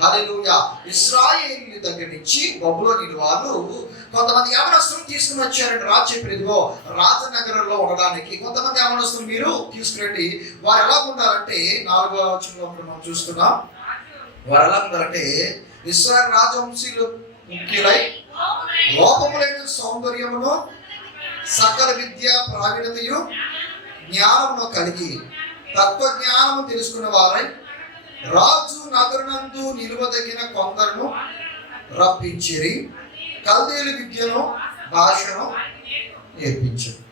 హల్లెలూయా. ఇశ్రాయేలు దగ్గర నుంచి బబులోను వాళ్ళు కొంతమంది యవనస్తులు తీసుకుని వచ్చారండి. రాజు చెప్పారు, ఇదిగో రాజనగరంలో ఉండడానికి కొంతమంది యవనస్తులు మీరు తీసుకురండి. వారు ఎలా ఉండాలంటే 4వ వచనంలో మనం చూస్తున్నాం. వారు ఎలా ఉండాలంటే ఇశ్రాయేలు రాజవంశీయులు ముఖ్యులై లోపములైన సౌందర్యమును, సకల విద్య ప్రావీణ్యతయు, జ్ఞానమును కలిగి తత్వజ్ఞానము తెలుసుకున్న వారై రాజు నగరునందు నిలువదగిన కొందరును రప్పించిరి. కల్దీయుల విద్యను, భాషను నేర్పించారు.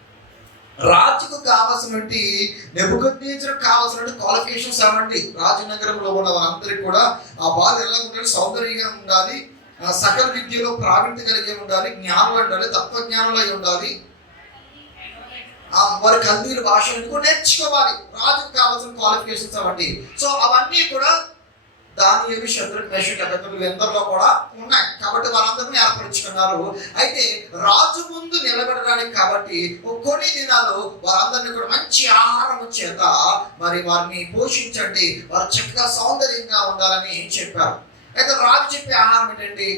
రాజుకు కావాల్సినటువంటి నెబుకద్నెజరుకు కావాల్సినటువంటి క్వాలిఫికేషన్స్ ఏమండి? రాజనగరంలో ఉన్న వారందరికీ కూడా ఆ బాలు ఎలా ఉండాలి? సౌందర్యంగా ఉండాలి, సకల విద్యలో ప్రావీణ్యత కలిగి ఉండాలి, జ్ఞానం ఉండాలి, తత్వజ్ఞానంలో ఉండాలి, వారి కల్దీల భాషను కూడా నేర్చుకోవాలి. రాజుకు కావాల్సిన క్వాలిఫికేషన్స్ అవండి. సో అవన్నీ కూడా దానియేలు, శద్రకు, మేషకు, అబేద్నెగో ఎందరిలో కూడా ఉన్నాయి. కాబట్టి వారందరినీ ఏర్పరచుకున్నారు. అయితే రాజు ముందు నిలబడడానికి కాబట్టి కొన్ని దినాలు వారందరినీ కూడా మంచి ఆహారం చేత మరి వారిని పోషించండి, వారు చక్కగా సౌందర్యంగా ఉండాలని చెప్పారు. అయితే రాజు చెప్పే ఆహారం ఏంటండి?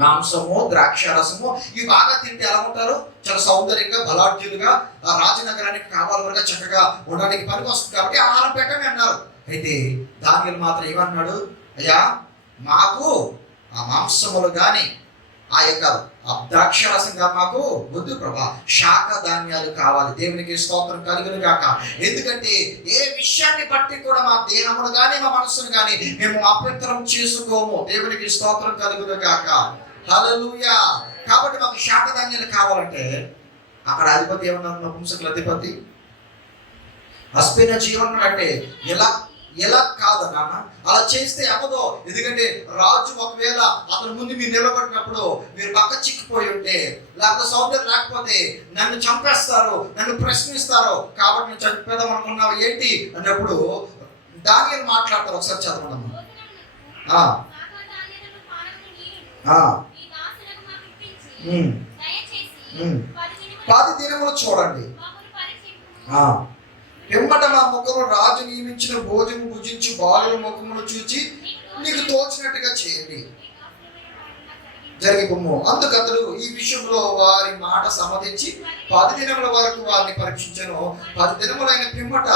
మాంసము, ద్రాక్ష రసము. ఇవి బాగా తింటే ఎలా ఉంటారు? చాలా సౌందర్యంగా, బలాఢ్యులుగా, ఆ రాజనగరానికి కావాలగా చక్కగా ఉండడానికి పనికి వస్తుంది. కాబట్టి ఆహారం పెట్టమని అన్నారు. అయితే దానియేలు మాత్రం ఏమన్నాడు? అయ్యా, మాకు ఆ మాంసములు కానీ ఆ యొక్క ద్రాక్ష రసంగా మాకు వద్దు ప్రభా, శాఖ ధాన్యాలు కావాలి. దేవునికి స్తోత్రం కలుగును గాక. ఎందుకంటే ఏ విషయాన్ని బట్టి కూడా మా దేహమును కానీ మా మనస్సును కానీ మేము అపవిత్రం చేసుకోము. దేవునికి స్తోత్రం కలుగును గాక. హల్లెలూయా. కాబట్టి మాకు శాఖ ధాన్యాలు కావాలంటే అక్కడ అధిపతి ఏమన్నారు? నపుంసకుల అధిపతి అస్పేన జీవనం అంటే ఎలా కాదు నాన్న, అలా చేస్తే అవ్వదు. ఎందుకంటే రాజు ఒకవేళ అతని ముందు మీరు నిలబడినప్పుడు మీరు పక్క చిక్కిపోయి ఉంటే, లేకపోతే సౌందర్యం లేకపోతే నన్ను చంపేస్తారు, నన్ను ప్రశ్నిస్తారు, కాబట్టి నేను చంపేద్దాం అనుకున్నావు ఏంటి అన్నప్పుడు దానియేలు మాట్లాడతారు. ఒకసారి చదవండి. పది దినములు చూడండి, పిమ్మట మా ముఖము రాజు నియమించిన భోజనం భుజించు బాలుల ముఖమును చూచి నీకు తోచినట్టుగా చేయండి జరిగిపోము. అందుకతడు ఈ విషయంలో వారి మాట సమ్మతించి 10 దినముల వరకు వారిని పరీక్షించను. 10 దినములైన పిమ్మట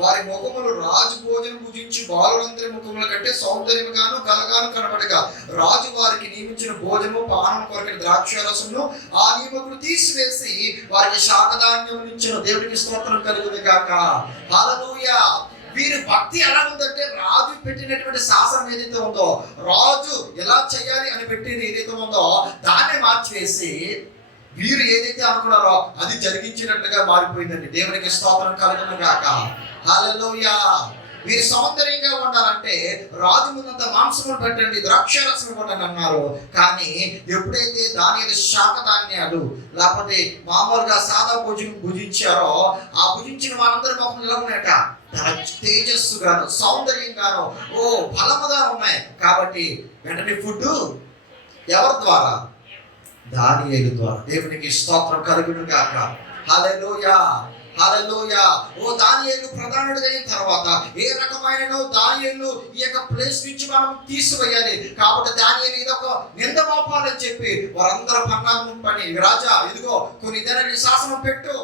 వారి ముఖములు రాజు భోజనం భుజించి బాలులందరి ముఖముల కంటే సౌందర్యముగాను కలగాను కనబడగా రాజు వారికి నియమించిన భోజనము పానము కొరకు ద్రాక్షారసమును ఆ నియమకులు తీసివేసి వారికి శాఖధాన్యం ఇచ్చెను. దేవునికి స్తోత్రం కలుగును గాక. హల్లెలూయా. వీరి భక్తి ఎలా ఉందంటే రాజు పెట్టినటువంటి శాసనం ఏదైతే ఉందో, రాజు ఎలా చేయాలి అని పెట్టింది ఏదైతే ఉందో దాన్ని మార్చివేసి వీరు ఏదైతే అనుకున్నారో అది జరిగించినట్లుగా మారిపోయిందండి. దేవునికి స్తోత్రం కలుగును గాక. హల్లెలూయా. వీరు సౌందర్యంగా ఉండాలంటే రాజు ముందంత మాంసములు పెట్టండి, ద్రాక్షారసం ఇవ్వండి అన్నారు. కానీ ఎప్పుడైతే దానియేలు శాఖ ధాన్యాలు లేకపోతే మామూలుగా సాదా భోజనం భుజించారో ఆ భుజించిన వారందరి మొహం ఎలా ఉన్నాయట? తేజస్సుగాను, సౌందర్యంగాను, బలముగా ఉన్నాయి. కాబట్టి వెంటనే ఫుడ్ ఎవరి ద్వారా? దానియేలు ద్వారా. దేవునికి స్తోత్రం కలుగును గాక. హల్లెలూయా. హల్లెలూయా. దానియేలు ప్రధానుడిగా అయిన తర్వాత ఏ రకమైన దానియేలు ఈ యొక్క ప్లేస్ నుంచి మనం తీసివేయాలి. కాబట్టి దానియేలు ఇదొక నింద మోపాలని చెప్పి వారందరూ పన్నాగం పని, రాజా ఇదిగో కొన్ని దినాలు శాసనం పెట్టు.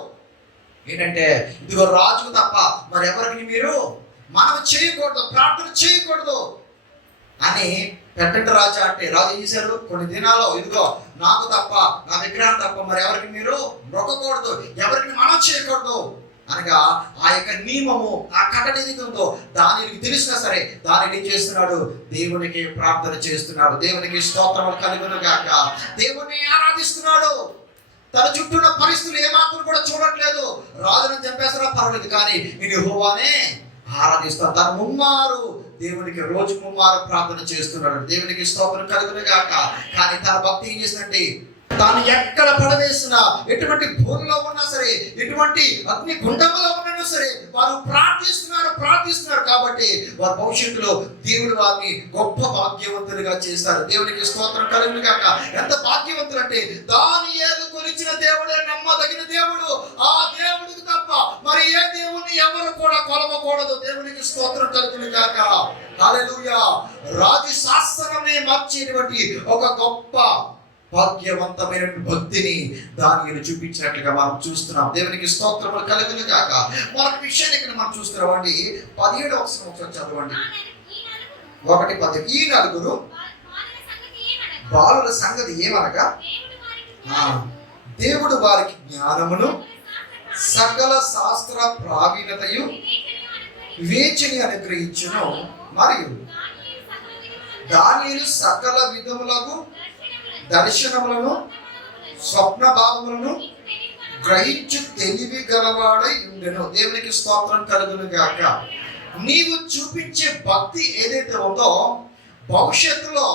ఏంటంటే ఇదిగో రాజుకు తప్ప మరి ఎవరికి మీరు మనం చేయకూడదు, ప్రార్థన చేయకూడదు అని పెట్టండి రాజా అంటే రాజు చేశారు. కొన్ని దినాలు ఇదిగో నాకు తప్ప, నా విగ్రహం తప్ప మరి ఎవరికి మీరు మొక్కకూడదు, ఎవరికి మనం చేయకూడదు అనగా ఆ యొక్క నియమము, ఆ కట్టడి ఏదైతే ఉందో దానికి తెలిసినా సరే దానిని ఏం చేస్తున్నాడు? దేవునికి ప్రార్థన చేస్తున్నాడు. దేవునికి స్తోత్రములు కలుగును గాక. దేవుని ఆరాధిస్తున్నాడు. తన చుట్టూ ఉన్న పరిస్థితులు ఏమాత్రం కూడా చూడట్లేదు. రాజును చంపేస్తారా పర్వాలేదు, కానీ నేను యెహోవానే ఆరాధిస్తాను. తన ముమ్మారు దేవునికి రోజు ముమ్మారు ప్రార్థన చేస్తున్నాడు. దేవునికి స్తోత్రం కలుగును గాక. కానీ తన భక్తి ఏం చేసిందంటే తాను ఎక్కడ పడవేసినా, ఎటువంటి భూమిలో ఉన్నా సరే, ఎటువంటి అగ్ని గుండంలో ఉన్నా సరే వారు ప్రార్థిస్తున్నారు. కాబట్టి వారి భవిష్యత్తులో దేవుడు వారిని గొప్ప భాగ్యవంతులుగా చేశారు. దేవునికి స్తోత్రం కలుగును గాక. ఎంత భాగ్యవంతులు అంటే దానియేలు కొలిచిన దేవుడే నమ్మదగిన దేవుడు. ఆ దేవుడికి తప్ప మరి ఏ దేవుని ఎవరు కూడా కొలవకూడదు. దేవునికి స్తోత్రం కలుగును గాక. హల్లెలూయా. రాజు శాసనమే మార్చేటువంటి ఒక గొప్ప భాగ్యవంతమైన భక్తిని దానియేలు చూపించినట్లుగా మనం చూస్తున్నాం. దేవునికి స్తోత్రములు కలుగును గాక. మరొక విషయాన్ని ఇక్కడ మనం చూస్తున్నామండి. 17వ వచనం ఒకసారి చదవండి. 1:10. ఈ నలుగురు బాలుల సంగతి ఏమనగా దేవుడు వారికి జ్ఞానమును సకల శాస్త్ర ప్రావీణతయు వివేచని అనుగ్రహించును. మరియు దానియేలు సకల విధములకు దర్శనములను, స్వప్న భావములను గ్రహించు తెలివి గలవాడై ఉండెను. దేవునికి స్తోత్రం కలుగును గాక. నీవు చూపించే భక్తి ఏదైతే ఉందో భవిష్యత్తులో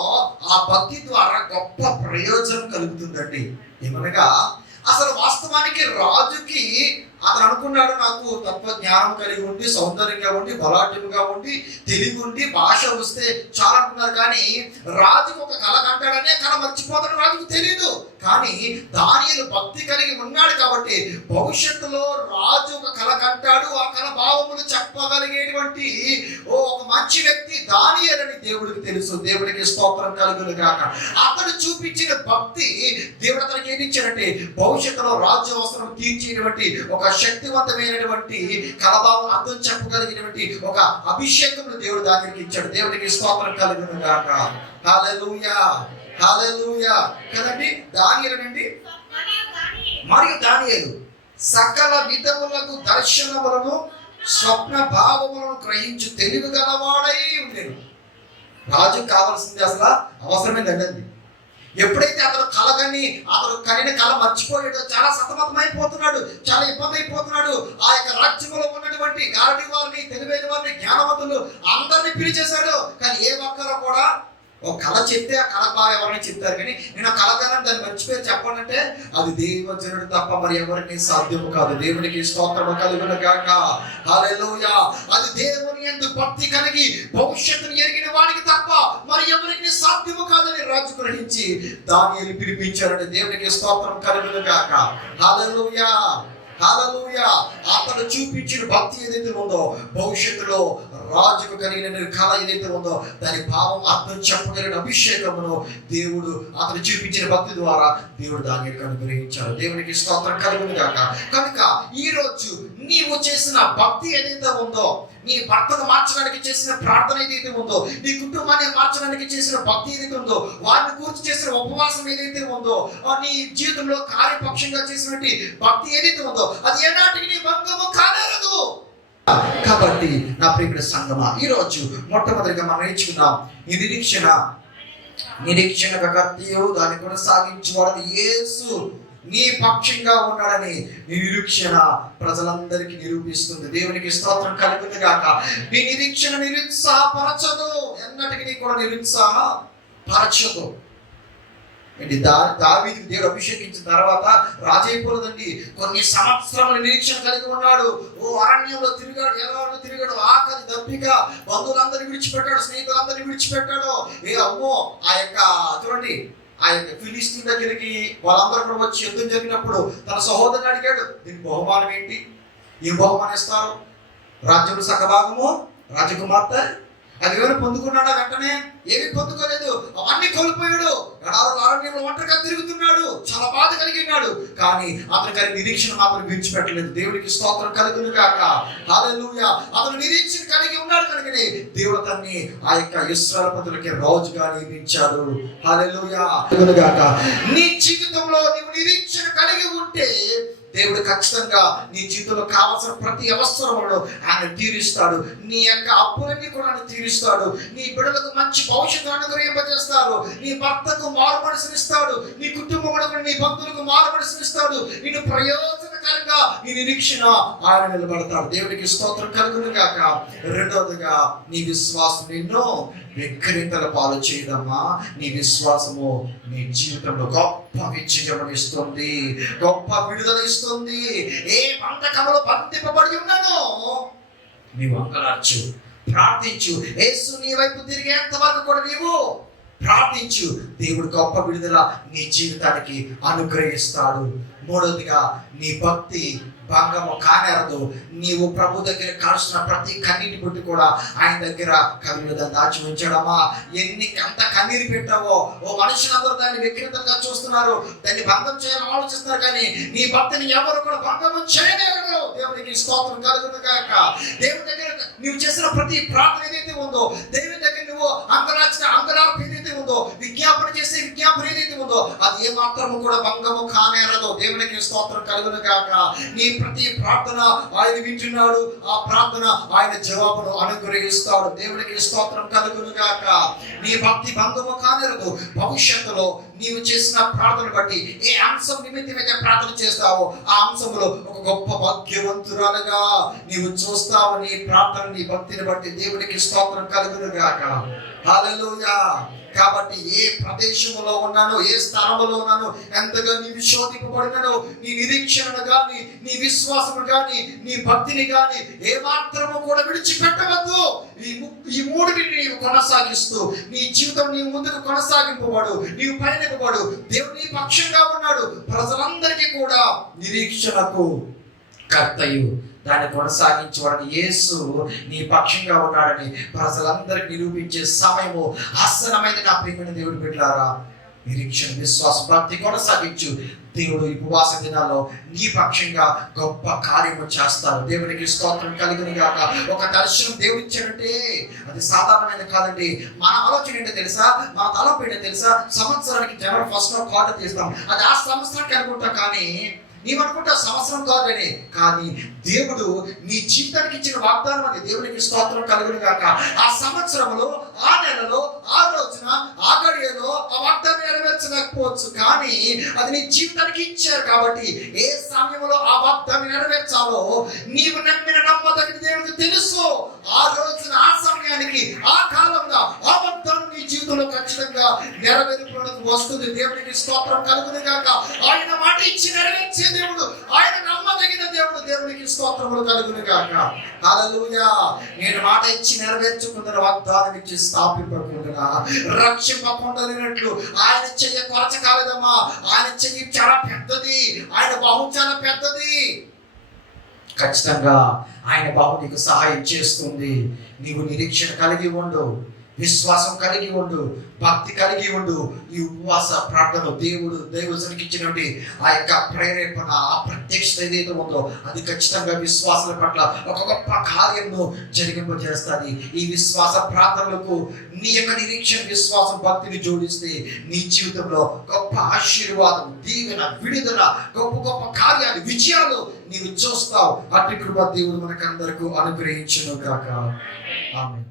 ఆ భక్తి ద్వారా గొప్ప ప్రయోజనం కలుగుతుందండి. ఏమనగా అసలు వాస్తవానికి రాజుకి అతను అనుకున్నాడు, నాకు తత్వ జ్ఞానం కలిగి ఉండి, సౌందర్యంగా ఉండి, బలాఢ్యంగా ఉండి, తెలివి ఉండి, భాష వస్తే చాలా అనుకున్నారు. కానీ రాజుకు ఒక కళ కంటాడనే కళ మర్చిపోతాడు, రాజుకు తెలియదు. కానీ దానియేలు భక్తి కలిగి ఉన్నాడు కాబట్టి భవిష్యత్తులో రాజు ఒక కళ కంటాడు, ఆ కళ భావములు చెప్పగలిగేటువంటి ఒక మంచి వ్యక్తి దానియేలని దేవుడికి తెలుసు. దేవుడికి స్తోత్రం కలుగును గాక. అతడు చూపించిన భక్తి దేవుడు అతనికి ఏమి ఇచ్చాడంటే భవిష్యత్తులో రాజ్య అవసరం తీర్చేటువంటి ఒక శక్తివంతమైనటువంటి కలభావం అర్థం చెప్పగలిగినటువంటి ఒక అభిషేకమును దేవుడు దానికి ఇచ్చాడు. దేవుడికి స్తోత్రం కలుగును గాక. హల్లెలూయా, హల్లెలూయా కదండి. దానియేలునండి మరియు దానియేలు సకల విధములకు దర్శనములను స్వప్న భావములను గ్రహించు తెలివి గలవాడై ఉండేను. రాజుకు కావాల్సింది అసలు అవసరమేదండి. ఎప్పుడైతే అతను అతను కనిన కళ మర్చిపోయాడో చాలా సతమతమైపోతున్నాడు, చాలా ఇబ్బంది అయిపోతున్నాడు. ఆ యొక్క రాజ్యంలో ఉన్నటువంటి గారడి వారిని, తెలివైన వారిని, జ్ఞానవంతులు అందరినీ పిలిచేశాడు. కానీ ఏ ఒక్కరో కూడా ఒక కళ చెప్తే ఆ కళ బాగా ఎవరైనా చెప్తారు, కానీ నేను ఆ కళగానని దాన్ని మర్చిపోయి చెప్పాలంటే అది దేవజనుడు తప్ప మరి ఎవరికి సాధ్యము కాదు. దేవునికి స్తోత్రము కలుగును గాక. హల్లెలూయా. అది దేవుని యందు భక్తి కలిగి భవిష్యత్తును ఎరిగిన వాడికి తప్ప మరి ఎవరికి సాధ్యము కాదని రాజు గ్రహించి దానియేలుని పిలిపించారంటే దేవునికి స్తోత్రం కలుగును గాక. హల్లెలూయా, హల్లెలూయా. అతను చూపించిన భక్తి ఏదైతే ఉందో భవిష్యత్తులో రాజుకు కలిగిన కళ ఏదైతే ఉందో దాని భావం అర్థం చెప్పగలిగిన అభిషేకమును దేవుడు అతను చూపించిన భక్తి ద్వారా దేవుడు దాన్ని అనుగ్రహించారు. దేవునికి స్తోత్రం కలుగును గాక. కనుక ఈ రోజు నీవు చేసిన భక్తి ఏదైతే ఉందో, నీ భర్తను మార్చడానికి చేసిన ప్రార్థన ఏదైతే ఉందో, నీ కుటుంబాన్ని మార్చడానికి చేసిన భక్తి ఏదైతే ఉందో, వారిని కూర్చి చేసిన ఉపవాసం ఏదైతే ఉందో, నీ జీవితంలో కార్యపక్షంగా చేసినటువంటి భక్తి ఏదైతే ఉందో అది ఏనాటికి నీ భంగము కానేరదు. కాబట్టి నా ప్రియమైన సంగమా, ఈరోజు మొట్టమొదటిగా మనం నేర్చుకున్నాం ఈ నిరీక్షణ కర్తయు దాన్ని కొనసాగించేవాడు యేసు నీ పక్షంగా ఉన్నాడని నిరీక్షణ ప్రజలందరికీ నిరూపిస్తుంది. దేవునికి స్తోత్రం కలుగును గాక. నీ నిరీక్షణ నిరుత్సాహపరచదు, ఎన్నటికీ కూడా నిరుత్సాహపరచదు. ఏంటి దావీదుకి దేవుడు అభిషేకించిన తర్వాత రాజైపోలేదండి. కొన్ని సంవత్సరముల నిరీక్షణ కలిగి ఉన్నాడు. అరణ్యంలో తిరిగాడు, ఎలా తిరిగాడు, ఆకలి దప్పిక, బంధువులందరినీ విడిచిపెట్టాడు, స్నేహితులందరినీ విడిచిపెట్టాడు. అమ్మో ఆ యొక్క చూడండి, ఆ యొక్క ఫిలిస్తీన్ దగ్గరికి వాళ్ళందరూ కూడా వచ్చి యుద్ధం జరిగినప్పుడు తన సహోదరుని అడిగాడు, దీని బహుమానం ఏంటి, ఏం బహుమానం ఇస్తారు? రాజ్యంలో సగభాగము రాజకుమార్తె. అది ఏమైనా పొందుకున్నాడా? వెంటనే ఏమి పొందుకోలేదు, అవన్నీ కోల్పోయాడు. అరణ్యంలో ఒంటరిగా తిరుగుతున్నాడు, చాలా బాధ కలిగినాడు. కానీ అతనికి నిరీక్షణ మాత్రం విడిచిపెట్టలేదు. దేవుడికి స్తోత్రం కలుగును గాక. హల్లెలూయా. అతను నిరీక్షణ కలిగి ఉన్నాడు కనుకనే దేవుడు అతన్ని ఆ యొక్క ఇశ్రాయేలు ప్రజలకి రాజుగా నియమించాడు. హల్లెలూయా కలుగును గాక. నీ జీవితంలో నీవు నిరీక్షణ కలిగి ఉంటే దేవుడు ఖచ్చితంగా నీ జీవితంలో కావాల్సిన ప్రతి అవసరములను ఆయన తీరుస్తాడు. నీ యొక్క అప్పులన్నీ కూడా ఆయన తీరుస్తాడు. నీ బిడ్డలకు మంచి భవిష్యత్తు అనుగ్రహింపజేస్తాడు. నీ భర్తకు మారుమనసునిస్తాడు. నీ కుటుంబములకు, నీ బంధువులకు మారుమనసునిస్తాడు. నిన్ను ప్రయోజనకరంగా నీ నిరీక్షణ ఆయన నిలబడతాడు. దేవుడికి స్తోత్రం కలుగును గాక. రెండవదిగా నీ విశ్వాసం నిన్ను విక్రీతల పాలు చేయదమ్మా. నీ విశ్వాసము నీ జీవితంలో గొప్ప విజయం ఇస్తుంది, గొప్ప విడుదల ఇస్తుంది. ఏ బంధకములో బంధింపబడి ఉన్నానో నీవు అంగలార్చు, ప్రార్థించు. యేసు నీ వైపు తిరిగేంత వరకు కూడా నీవు ప్రార్థించు. దేవుడు గొప్ప విడుదల నీ జీవితానికి అనుగ్రహిస్తాడు. మూడవదిగా నీ భక్తి భంగము కానేరదు. నీవు ప్రభు దగ్గర కాల్సిన ప్రతి కన్నీటి పుట్టి కూడా ఆయన దగ్గర కన్నీరు దాచి ఉంచాడమ్మా. ఎంత కన్నీరు పెట్టావో మనుషులందరూ దాన్ని వ్యక్తిగతంగా చూస్తున్నారు, దాన్ని భంగం చేయాలని ఆలోచిస్తున్నారు. కానీ నీ భక్తిని ఎవరు కూడా భంగము చేయలేరు. దేవునికి స్తోత్రం కలుగును గాక. దేవుని దగ్గర నువ్వు చేసిన ప్రతి ప్రార్థన ఏదైతే ఉందో, దేవుని దగ్గర నువ్వు అంగలార్పు ఏదైతే ఉందో, విజ్ఞాపన చేసే విజ్ఞాపన ఏదైతే ఉందో, అది ఏ మాత్రము కూడా భంగము కానేరదు. దేవునికి స్తోత్రం కలుగును గాక. నీ ప్రతి ప్రార్థన ఆయన వింటున్నాడు. ఆ ప్రార్థన ఆయన జవాబును అనుగ్రహిస్తాడు. దేవునికి స్తోత్రం కలుగును గాక. నీ భక్తి భంగము కానేరదు. భవిష్యత్తులో నీవు చేసిన ప్రార్థన బట్టి ఏ అంశం నిమిత్తమైతే ప్రార్థన చేస్తావో ఆ అంశంలో ఒక గొప్ప భాగ్యవంతురాలుగా నీవు చూస్తావు. నీ ప్రార్థన, నీ భక్తిని బట్టి దేవునికి స్తోత్రం కలుగును గాక. హల్లెలూయా. కాబట్టి ఏ ప్రదేశంలో ఉన్నానో, ఏ స్థానంలో ఉన్నానో, ఎంతగా నీవు శోధింపబడినానో, నీ నిరీక్షణను కానీ, నీ విశ్వాసము కానీ, నీ భక్తిని కానీ ఏ మాత్రము కూడా విడిచిపెట్టవద్దు. ఈ మూడిని నీవు కొనసాగిస్తూ నీ జీవితం నీవు ముందుకు కొనసాగింపబడు, నీవు పయనింపబడు. దేవుడు నీ పక్షంగా ఉన్నాడు. ప్రజలందరికీ కూడా నిరీక్షణకు కర్తయు, దాన్ని కొనసాగించడానికి యేసు నీ పక్షంగా ఉన్నాడని ప్రజలందరికీ నిరూపించే సమయము ఆసన్నమైంది. నా ప్రియమైన దేవుడు బిడ్డలారా, నిరీక్షణ, విశ్వాస, భక్తి కొనసాగించు. దేవుడు ఈ ఉపవాస దినాల్లో నీ పక్షంగా గొప్ప కార్యము చేస్తారు. దేవునికి స్తోత్రం కలుగును గాక. ఒక దర్శనం దేవుడు ఇచ్చాడంటే అది సాధారణమైన కాదండి. మన ఆలోచన ఏంటో తెలుసా? మన తలపు ఏంటో తెలుసా? సంవత్సరానికి జనవరి 1st కార్డు తీస్తాం. అది ఆ సంవత్సరానికి అనుకుంటా, కానీ నీవనుకుంటా సంవత్సరం కాదని. కానీ దేవుడు నీ జీవితానికి ఇచ్చిన వాగ్దానం అది. దేవునికి స్తోత్రం కలుగును గాక. ఆ సంవత్సరంలో, ఆ నెలలో, ఆ రోజున, ఆ గడియలో ఆ వాగ్దానం నెరవేర్చలేకపోవచ్చు, కానీ అది నీ జీవితానికి ఇచ్చారు. కాబట్టి ఏ సమయంలో ఆ వాగ్దానం నెరవేర్చాలో నీవు నమ్మిన నమ్మదగిన దేవుడికి తెలుసు. ఆ రోజున, ఆ సమయానికి, ఆ కాలంలో ఆ వాగ్దానం నీ జీవితంలో ఖచ్చితంగా నెరవేర్పులకు వస్తుంది. దేవునికి స్తోత్రం కలుగును గాక. ఆయన మాట ఇచ్చి నెరవేర్చే దేవుడు, ఆయన నమ్మదగిన దేవుడు. దేవునికి స్తోత్రములు కలుగును గాక. హల్లెలూయా. నేను మాట ఇచ్చి నెరవేర్చుకున్న వాగ్దానం ఇచ్చి స్థాపింపకుండా, రక్షింపకుండానట్లు ఆయన చెయ్యి కొరచ కాలేదమ్మా. ఆయన చెయ్యి చాలా పెద్దది, ఆయన బాహు చాలా పెద్దది. ఖచ్చితంగా ఆయన బాహు నీకు సహాయం చేస్తుంది. నీవు నిరీక్షణ కలిగి ఉండు, విశ్వాసం కలిగి ఉండు, భక్తి కలిగి ఉండు. ఈ ఉపవాస ప్రార్థన దైవజనునికి ఇచ్చినటువంటి ఆ యొక్క ప్రేరేపణ, ఆ ప్రత్యక్షత ఏదైతే ఉందో అది ఖచ్చితంగా విశ్వాసాల పట్ల ఒక గొప్ప కార్యంను జరిగింపజేస్తుంది. ఈ విశ్వాస ప్రార్థనలకు నీ యొక్క నిరీక్షణ, విశ్వాసం, భక్తిని జోడిస్తే నీ జీవితంలో గొప్ప ఆశీర్వాదం, దీవెన, విడుదల, గొప్ప గొప్ప కార్యాలు, విజయాలు నీవు చూస్తావు. అట్టి కృప దేవుడు మనకందరికీ అనుగ్రహించును గాక. ఆమేన్.